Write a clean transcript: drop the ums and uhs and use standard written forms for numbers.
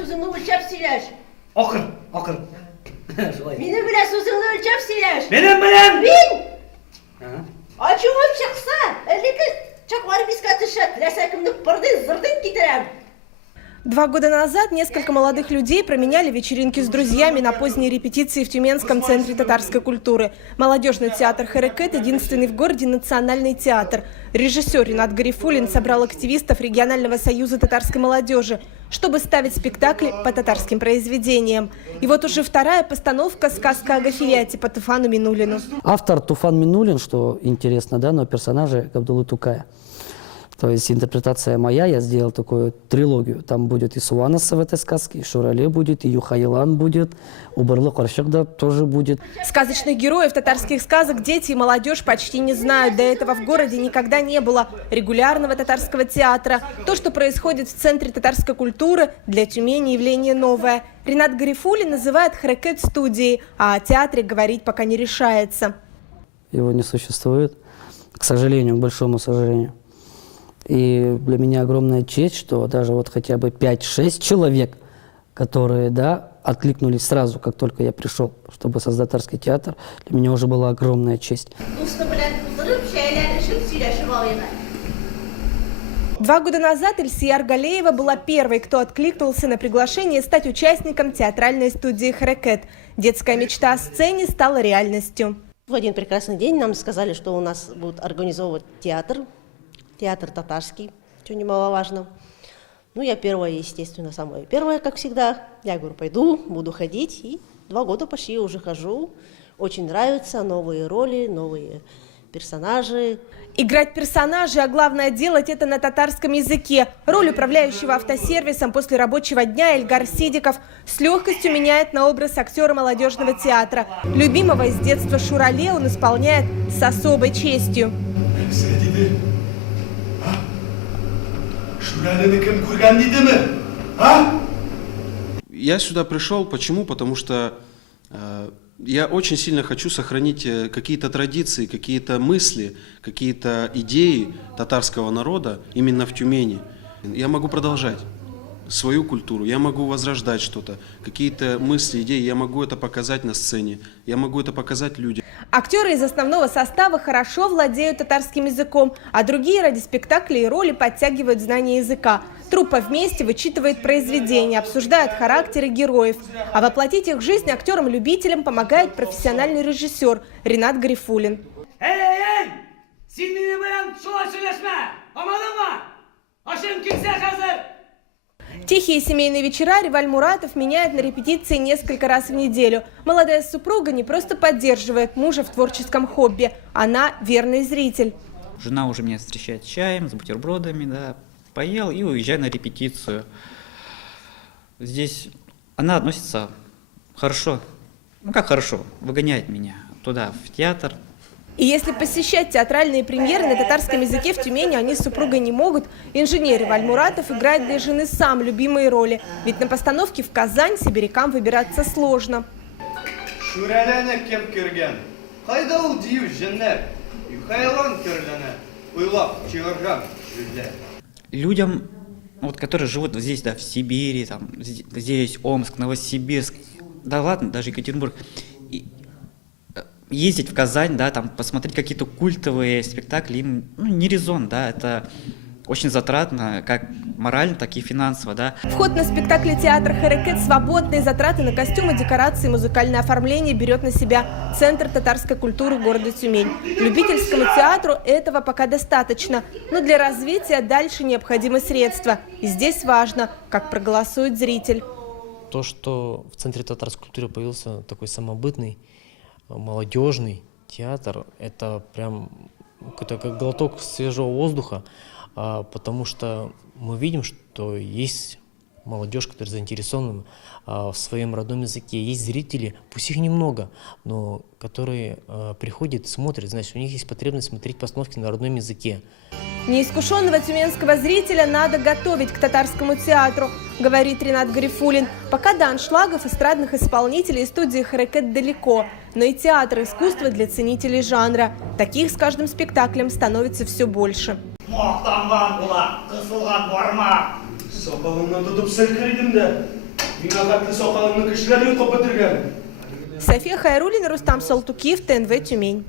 Sözünü ölçüp söyler. Okur. Benim bile sözünü ölçüp söyler. Benim bilen. Bin! Açığım çıksa, 50 çakları biz katışat. Лесакымды пырдын-зырдын кетерем. 2 года назад несколько молодых людей променяли вечеринки с друзьями на поздние репетиции в Тюменском центре татарской культуры. Молодежный театр «Харекет» – единственный в городе национальный театр. Режиссер Ринат Гарифуллин собрал активистов регионального союза татарской молодежи, чтобы ставить спектакли по татарским произведениям. И вот уже вторая постановка «Сказка о Гафияте» по Туфану Минуллину. Автор Туфан Минуллин, что интересно, да, но персонажи Габдуллы Тукая. То есть интерпретация моя, я сделал такую трилогию. Там будет и Суанаса в этой сказке, и Шурале будет, и Юхайлан будет, Убырлы Каршакда тоже будет. Сказочных героев татарских сказок дети и молодежь почти не знают. До этого в городе никогда не было регулярного татарского театра. То, что происходит в Центре татарской культуры, для Тюмени явление новое. Ринат Гарифуллин называет «Харекет» студией, а о театре говорить пока не решается. Его не существует, к сожалению, к большому сожалению. И для меня огромная честь, что даже вот хотя бы 5-6 человек, которые, да, откликнулись сразу, как только я пришел, чтобы создать татарский театр, для меня уже была огромная честь. 2 года назад Эльсия Аргалеева была первой, кто откликнулся на приглашение стать участником театральной студии «Харекет». Детская мечта о сцене стала реальностью. В один прекрасный день нам сказали, что у нас будут организовывать театр татарский, что немаловажно. Ну, я первая, естественно, самая первая, как всегда. Я говорю, пойду, буду ходить. И 2 года почти уже хожу. Очень нравится, новые роли, новые персонажи. Играть персонажей, а главное делать это на татарском языке. Роль управляющего автосервисом после рабочего дня Эльгар Сидиков с легкостью меняет на образ актера молодежного театра. Любимого из детства Шурале он исполняет с особой честью. Я сюда пришел, почему? Потому что я очень сильно хочу сохранить какие-то традиции, какие-то мысли, какие-то идеи татарского народа именно в Тюмени. Я могу продолжать свою культуру, я могу возрождать что-то, какие-то мысли, идеи, я могу это показать на сцене, я могу это показать людям. Актеры из основного состава хорошо владеют татарским языком, а другие ради спектаклей и роли подтягивают знания языка. Труппа вместе вычитывает произведения, обсуждает характеры героев. А воплотить их в жизнь актерам-любителям помогает профессиональный режиссер Ринат Гарифуллин. Эй! Син мине белән шулай сөйләшмә! Аңладыңмы? Ашым килсә хәзер! Тихие семейные вечера Реваль Муратов меняет на репетиции несколько раз в неделю. Молодая супруга не просто поддерживает мужа в творческом хобби, она верный зритель. Жена уже меня встречает чаем, с бутербродами, да, поел и уезжаю на репетицию. Здесь она относится хорошо, ну как хорошо, выгоняет меня туда, в театр. И если посещать театральные премьеры на татарском языке в Тюмени они с супругой не могут, инженер Реваль Муратов играет для жены сам любимые роли. Ведь на постановке в Казань сибирякам выбираться сложно. Людям, вот, которые живут здесь, да, в Сибири, там, здесь Омск, Новосибирск, да ладно, даже Екатеринбург, ездить в Казань, да, там посмотреть какие-то культовые спектакли, им не резон, да, это очень затратно, как морально, так и финансово, да. Вход на спектакли театра «Харекет» свободные, затраты на костюмы, декорации, музыкальное оформление берет на себя Центр татарской культуры города Тюмень. Любительскому театру этого пока достаточно, но для развития дальше необходимы средства. И здесь важно, как проголосует зритель. То, что в Центре татарской культуры появился такой самобытный, молодежный театр, это прям какой-то как глоток свежего воздуха, потому что мы видим, что есть молодежь, которая заинтересована в своем родном языке, есть зрители, пусть их немного, но которые приходят, смотрят, значит, у них есть потребность смотреть постановки на родном языке. Неискушенного тюменского зрителя надо готовить к татарскому театру, говорит Ринат Гарифуллин. Пока до аншлагов эстрадных исполнителей студии «Харекет» далеко, но и театр искусства для ценителей жанра. Таких с каждым спектаклем становится все больше. Мақтанған бұла, қысылған барма. Сақалымнан тұтып сілкірдім де, София Хайруллина, Рустам Салтукиев, ТНВ «Тюмень».